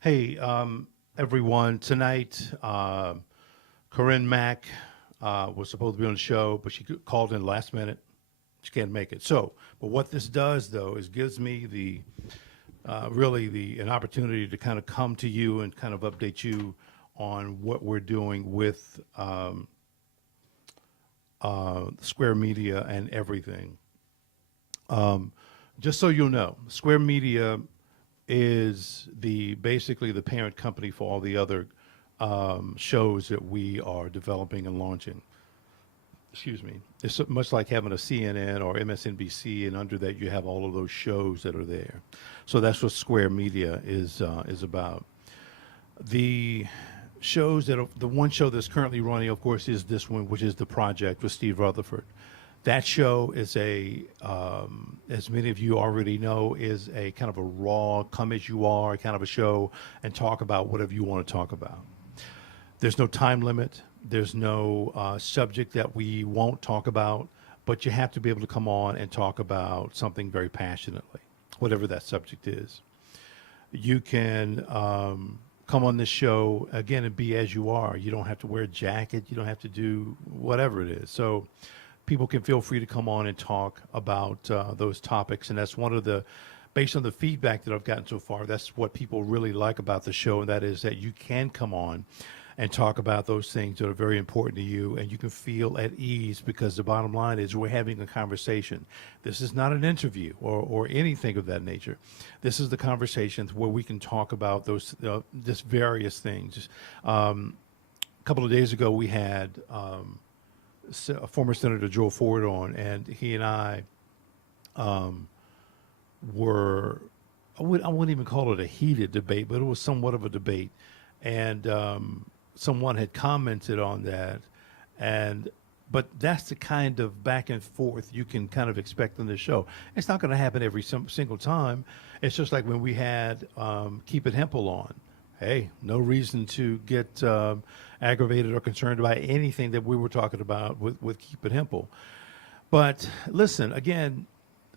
Hey, everyone. Tonight, Corine Mack was supposed to be on the show, but she called in last minute. She can't make it. So, but what this does, though, is gives me the really the an opportunity to kind of come to you and kind of update you on what we're doing with Square Media and everything. Just so you'll know, Square Media is the basically the parent company for all the other shows that we are developing and launching. Excuse me. It's much like having a CNN or MSNBC, and under that you have all of those shows that are there. So that's what Square Media is about. The shows that are, the one show that's currently running, of course, is this one, which is The Project with Steve Rutherford. That show is as many of you already know, is a kind of a raw, come as you are kind of a show and talk about whatever you want to talk about. There's no time limit. There's no subject that we won't talk about, but you have to be able to come on and talk about something very passionately, whatever that subject is. You can come on this show again and be as you are. You don't have to wear a jacket. You don't have to do whatever it is. So people can feel free to come on and talk about those topics. And that's one of the, based on the feedback that I've gotten so far, that's what people really like about the show. And that is that you can come on and talk about those things that are very important to you, and you can feel at ease, because the bottom line is we're having a conversation. This is not an interview or anything of that nature. This is the conversations where we can talk about those just various things. A couple of days ago, we had former Senator Joe Ford on, and he and I were, I wouldn't even call it a heated debate, but it was somewhat of a debate. And someone had commented on that, but that's the kind of back and forth you can kind of expect on the show. It's not going to happen every single time. It's just like when we had Keep It Hempel on. Hey, no reason to get aggravated or concerned about anything that we were talking about with Keep It Hempel. But listen, again,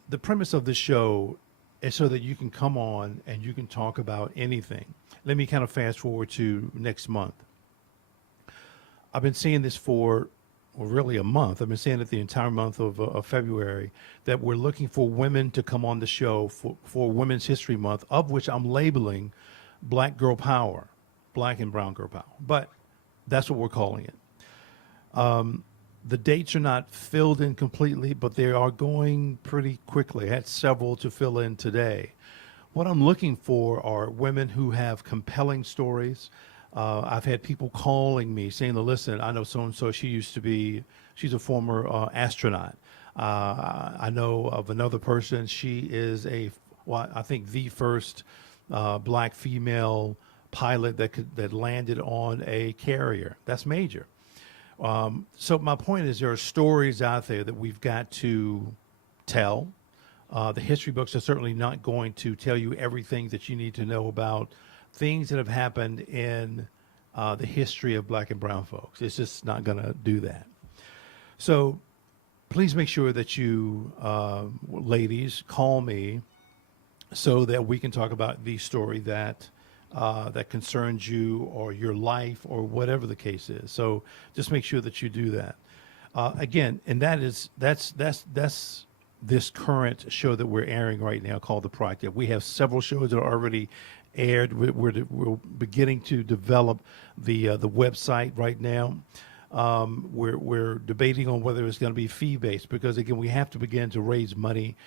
the premise of the show is so that you can come on and you can talk about anything. Let me kind of fast forward to next month. I've been saying this for, well, really a month. I've been saying it the entire month of February, that we're looking for women to come on the show for Women's History Month, of which I'm labeling Black Girl Power, Black and Brown Girl Power. But that's what we're calling it. The dates are not filled in completely, but they are going pretty quickly. I had several to fill in today. What I'm looking for are women who have compelling stories. I've had people calling me saying, listen, I know so-and-so, she's a former astronaut. I know of another person, she is I think the first black female pilot that landed on a carrier. That's major. So my point is, there are stories out there that we've got to tell. The history books are certainly not going to tell you everything that you need to know about things that have happened in the history of black and brown folks. It's just not going to do that. So please make sure that you, ladies, call me so that we can talk about the story that that concerns you or your life or whatever the case is. So just make sure that you do that. Again, and that's this current show that we're airing right now called The Project. We have several shows that are already aired. We're beginning to develop the website right now. We're debating on whether it's going to be fee-based, because again, we have to begin to raise money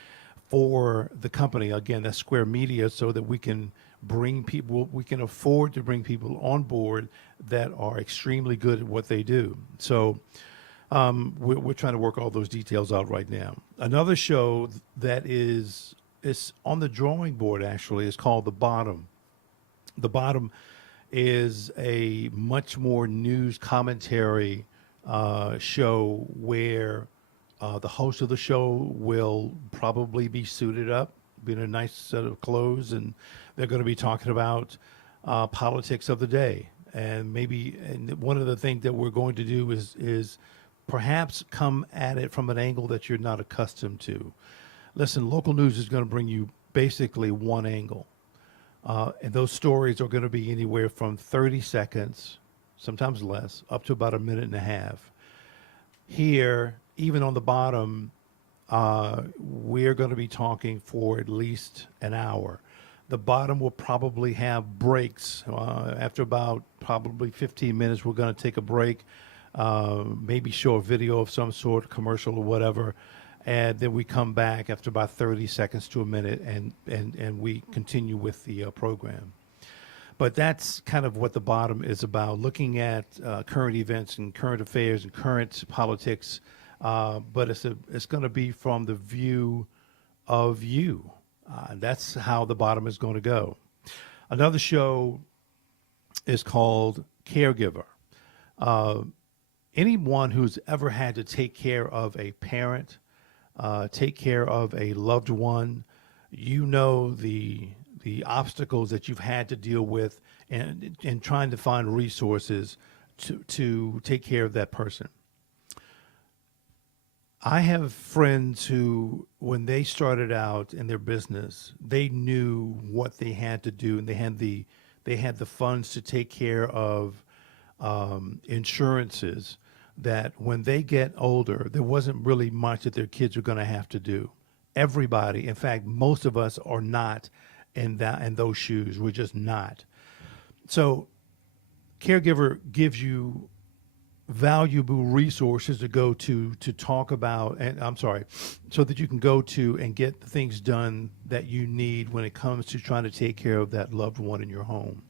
for the company. Again, that's Square Media, so that we can afford to bring people on board that are extremely good at what they do. So we're trying to work all those details out right now. Another show that is on the drawing board, actually, is called The Bottom. The Bottom is a much more news commentary show where the host of the show will probably be suited up, be in a nice set of clothes, and they're going to be talking about politics of the day. And one of the things that we're going to do is perhaps come at it from an angle that you're not accustomed to. Listen, local news is going to bring you basically one angle. And those stories are going to be anywhere from 30 seconds, sometimes less, up to about a minute and a half. Here, even on the bottom, we're going to be talking for at least an hour. The bottom will probably have breaks. After about probably 15 minutes, we're going to take a break, maybe show a video of some sort, commercial or whatever, and then we come back after about 30 seconds to a minute, and we continue with the program. But that's kind of what the bottom is about, looking at current events and current affairs and current politics. But it's going to be from the view of you. That's how the bottom is going to go. Another show is called Caregiver. Anyone who's ever had to take care of a parent, take care of a loved one, you know the obstacles that you've had to deal with and trying to find resources to take care of that person. I have friends who, when they started out in their business, they knew what they had to do, and they had the funds to take care of insurances. That when they get older, there wasn't really much that their kids are going to have to do. Everybody, in fact, most of us are not in those shoes. We're just not. So, Caregiver gives you valuable resources to go to talk about, and I'm sorry, so that you can go to and get the things done that you need when it comes to trying to take care of that loved one in your home.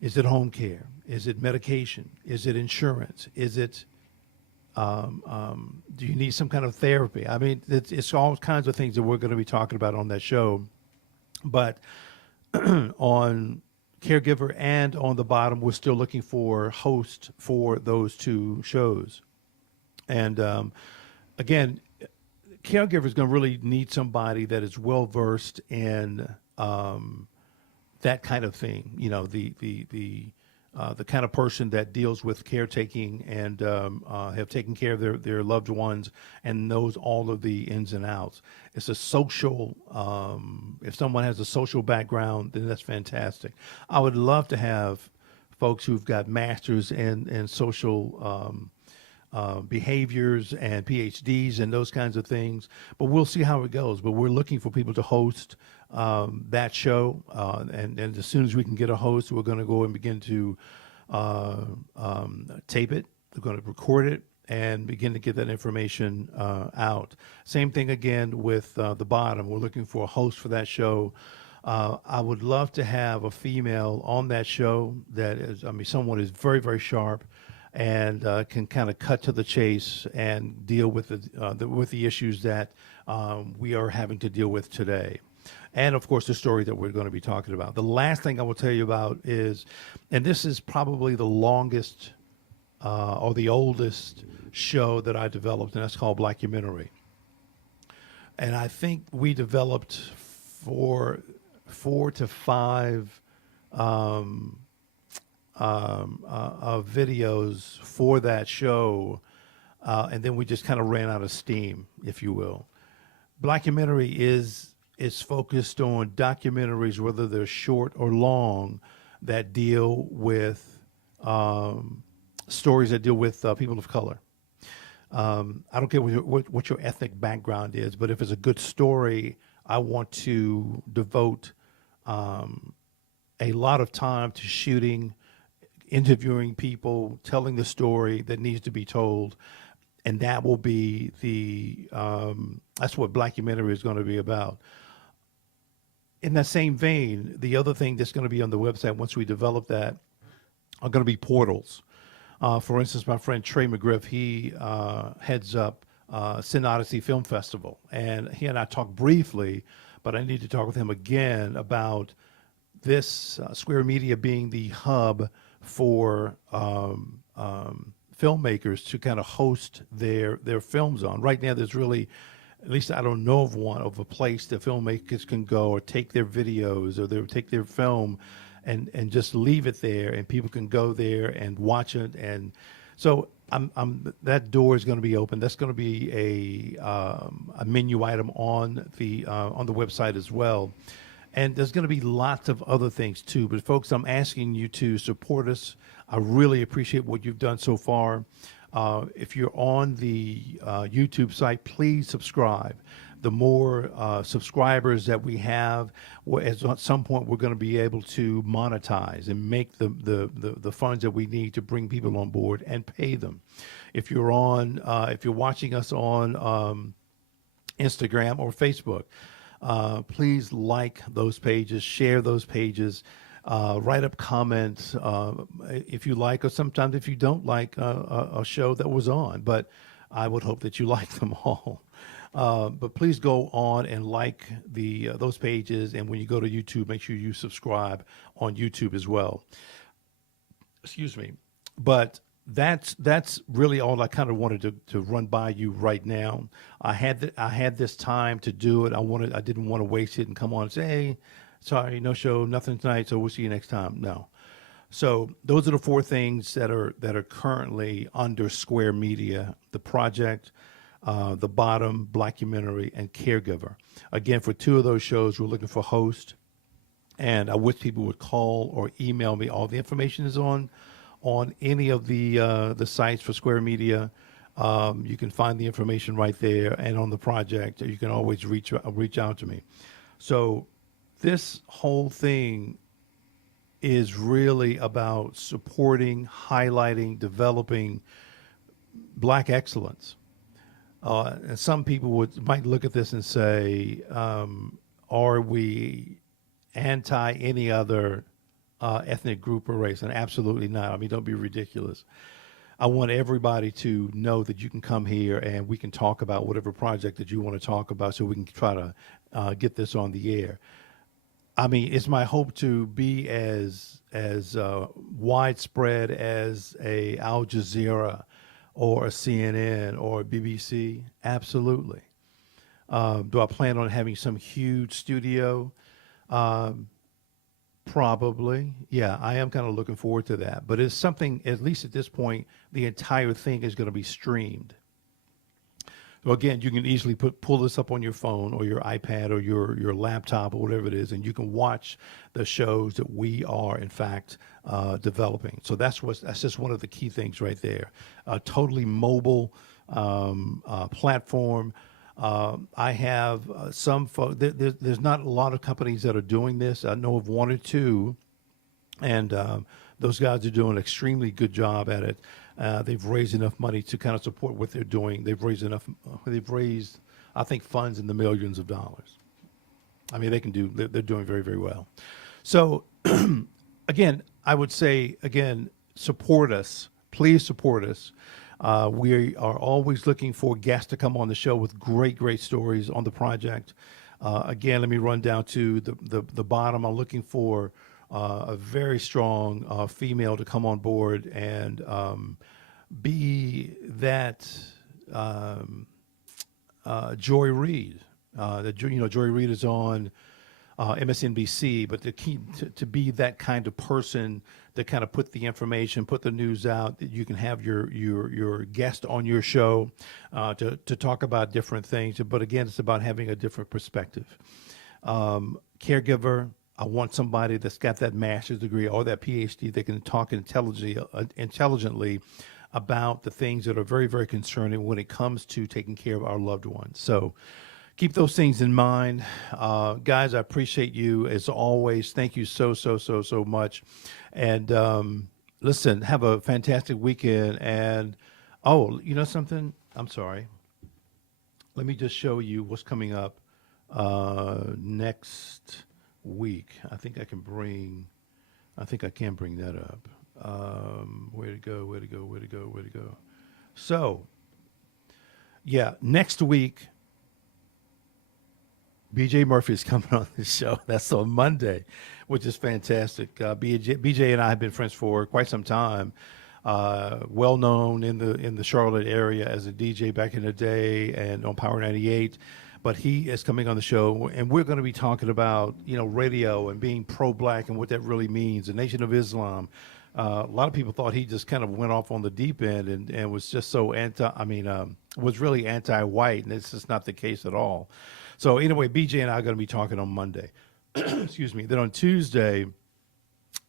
Is it home care? Is it medication? Is it insurance? Is it, do you need some kind of therapy? I mean, it's all kinds of things that we're going to be talking about on that show. But on Caregiver and on the bottom, we're still looking for hosts for those two shows. And again, Caregiver is going to really need somebody that is well versed in that kind of thing. You know, the kind of person that deals with caretaking and have taken care of their loved ones and knows all of the ins and outs. It's a social, if someone has a social background, then that's fantastic. I would love to have folks who've got masters in social behaviors and PhDs and those kinds of things, but we'll see how it goes. But we're looking for people to host that show, and as soon as we can get a host, we're going to go and begin to tape it. We're going to record it and begin to get that information out. Same thing again with the bottom. We're looking for a host for that show. I would love to have a female on that show that is, I mean, someone is very, very sharp and can kind of cut to the chase and deal with the issues that we are having to deal with today. And of course, the story that we're going to be talking about. The last thing I will tell you about is, and this is probably the longest or the oldest show that I developed, and that's called Blackumentary. And I think we developed four to five videos for that show, and then we just kind of ran out of steam, if you will. Blackumentary is focused on documentaries, whether they're short or long, that deal with stories that deal with people of color. I don't care what your ethnic background is, but if it's a good story, I want to devote a lot of time to shooting, interviewing people, telling the story that needs to be told. And that will be that's what Blackumentary is going to be about. In that same vein, the other thing that's going to be on the website once we develop that are going to be portals. For instance, my friend Trey McGriff, he heads up Sin Odyssey Film Festival. And he and I talked briefly, but I need to talk with him again about this Square Media being the hub for filmmakers to kind of host their films on. Right now, there's really, at least I don't know of a place that filmmakers can go or take their videos or they take their film and just leave it there, and people can go there and watch it. And so that door is going to be open. That's going to be a menu item on the website as well. And there's going to be lots of other things too. But folks, I'm asking you to support us. I really appreciate what you've done so far. If you're on the YouTube site, please subscribe. The more subscribers that we have, at some point we're going to be able to monetize and make the funds that we need to bring people on board and pay them. If you're watching us on Instagram or Facebook, please like those pages, share those pages, write up comments if you like, or sometimes if you don't like a show that was on. But I would hope that you like them all. But please go on and like those pages, and when you go to YouTube, make sure you subscribe on YouTube as well. Excuse me. But that's really all I kind of wanted to run by you right now. I had this time to do it. I didn't want to waste it and come on and say, hey, sorry, no show, nothing tonight, so we'll see you next time. No. So those are the four things that are currently under Square Media: the project, the bottom, Blackumentary, and Caregiver. Again, for two of those shows, we're looking for hosts, and I wish people would call or email me. All the information is on any of the sites for Square Media. You can find the information right there, and on the project, you can always reach out to me. So this whole thing is really about supporting, highlighting, developing Black excellence. And some people might look at this and say, are we anti any other ethnic group or race? And absolutely not. I mean, don't be ridiculous. I want everybody to know that you can come here and we can talk about whatever project that you want to talk about, so we can try to get this on the air. I mean, it's my hope to be as widespread as a Al Jazeera or a CNN or a BBC. Absolutely. Do I plan on having some huge studio? Probably. Yeah, I am kind of looking forward to that. But it's something, at least at this point, the entire thing is going to be streamed. So again, you can easily pull this up on your phone or your iPad or your laptop or whatever it is, and you can watch the shows that we are, in fact, developing. So that's just one of the key things right there. A totally mobile platform. I have some folks. There's not a lot of companies that are doing this. I know of one or two, and those guys are doing an extremely good job at it. They've raised enough money to kind of support what they're doing. They've raised, I think, funds in the millions of dollars. I mean, they're doing very, very well. So, again, I would say, support us. Please support us. We are always looking for guests to come on the show with great, great stories on the project. Again, let me run down to the bottom. I'm looking for a very strong female to come on board and be that Joy Reid. Joy Reid is on MSNBC, but the key to be that kind of person that kind of put the information, put the news out, that you can have your guest on your show to talk about different things. But again, it's about having a different perspective. Caregiver. I want somebody that's got that master's degree or that PhD that can talk intelligently about the things that are very, very concerning when it comes to taking care of our loved ones. So keep those things in mind. Guys, I appreciate you as always. Thank you so much. And listen, have a fantastic weekend. And, oh, you know something? I'm sorry. Let me just show you what's coming up next week. I think I can bring that up. Where to go. So, yeah, next week, BJ Murphy is coming on the show. That's on Monday, which is fantastic. BJ and I have been friends for quite some time. Well known in the Charlotte area as a DJ back in the day and on Power 98. But he is coming on the show, and we're going to be talking about, radio and being pro-black and what that really means, the Nation of Islam. A lot of people thought he just kind of went off on the deep end and was just so was really anti-white, and it's just not the case at all. So anyway, BJ and I are going to be talking on Monday. excuse me, that on Tuesday,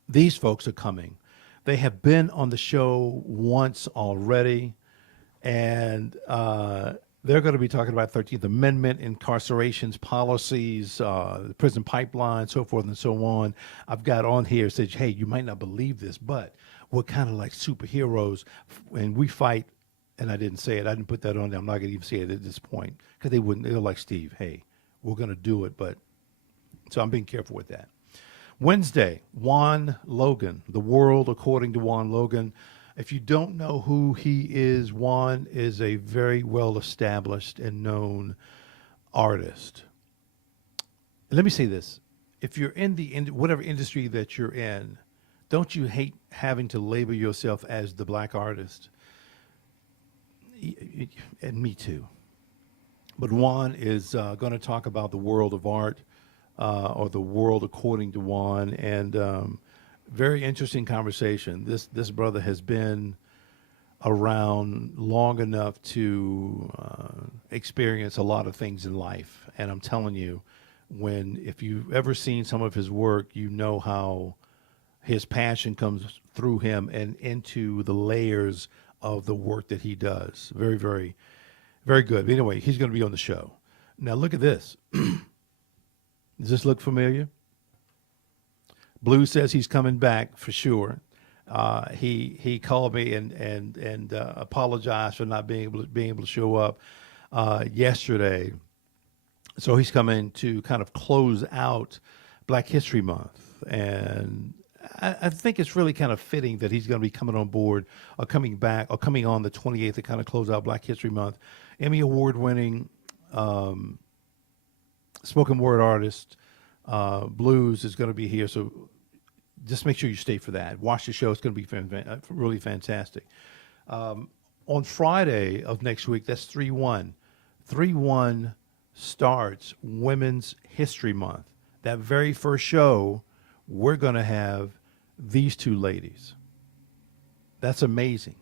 these folks are coming. They have been on the show once already, and they're going to be talking about 13th Amendment, incarcerations, policies, the prison pipeline, so forth and so on. I've got on here said, hey, you might not believe this, but we're kind of like superheroes, and we fight. And I didn't say it. I didn't put that on there. I'm not going to even say it at this point because they wouldn't. They're like, Steve, hey, we're going to do it, but so I'm being careful with that. Wednesday, Juan Logan, The World According to Juan Logan. If you don't know who he is, Juan is a very well established and known artist. Let me say this. If you're in whatever industry that you're in, don't you hate having to label yourself as the black artist? And me too. But Juan is going to talk about the world of art, or the world according to Juan, and very interesting conversation. This brother has been around long enough to experience a lot of things in life, and I'm telling you, if you've ever seen some of his work, you know how his passion comes through him and into the layers of the work that he does. Very, very, very good. But anyway, he's going to be on the show. Now look at this. Does this look familiar? Blue says he's coming back for sure. He called me and apologized for not being able to show up yesterday. So he's coming to kind of close out Black History Month, and I think it's really kind of fitting that he's going to be coming on board or coming back or coming on the 28th to kind of close out Black History Month. Emmy Award winning spoken word artist, blues is going to be here. So just make sure you stay for that. Watch the show. It's going to be really fantastic. On Friday of next week, that's 3/1. 3/1 starts Women's History Month. That very first show, we're going to have these two ladies. That's amazing.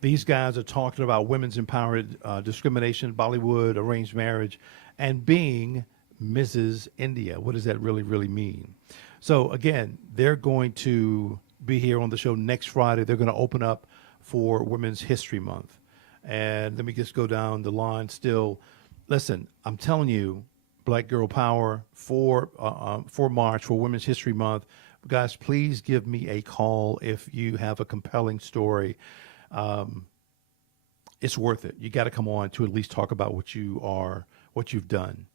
These guys are talking about women's empowered discrimination, Bollywood, arranged marriage, and being Mrs. India. What does that really, really mean? So again, they're going to be here on the show next Friday. They're going to open up for Women's History Month. And let me just go down the line still. Listen, I'm telling you, Black Girl Power for March, for Women's History Month. Guys, please give me a call if you have a compelling story. It's worth it. You got to come on to at least talk about what you've done.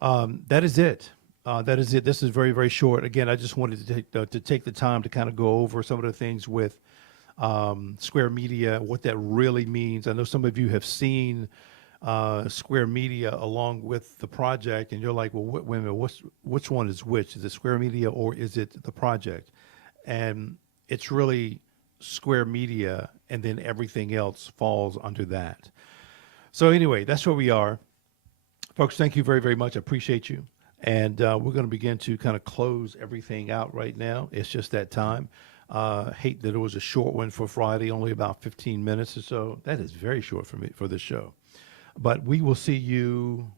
That is it. That is it. This is very, very short. Again, I just wanted to take the time to kind of go over some of the things with Square Media, what that really means. I know some of you have seen Square Media along with the project, and you're like, well, wait a minute, which one is which? Is it Square Media or is it the project? And it's really Square Media, and then everything else falls under that. So anyway, that's where we are. Folks, thank you very, very much. I appreciate you. And we're going to begin to kind of close everything out right now. It's just that time. Hate that it was a short one for Friday, only about 15 minutes or so. That is very short for me for this show. But we will see you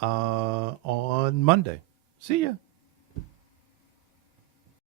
on Monday. See ya.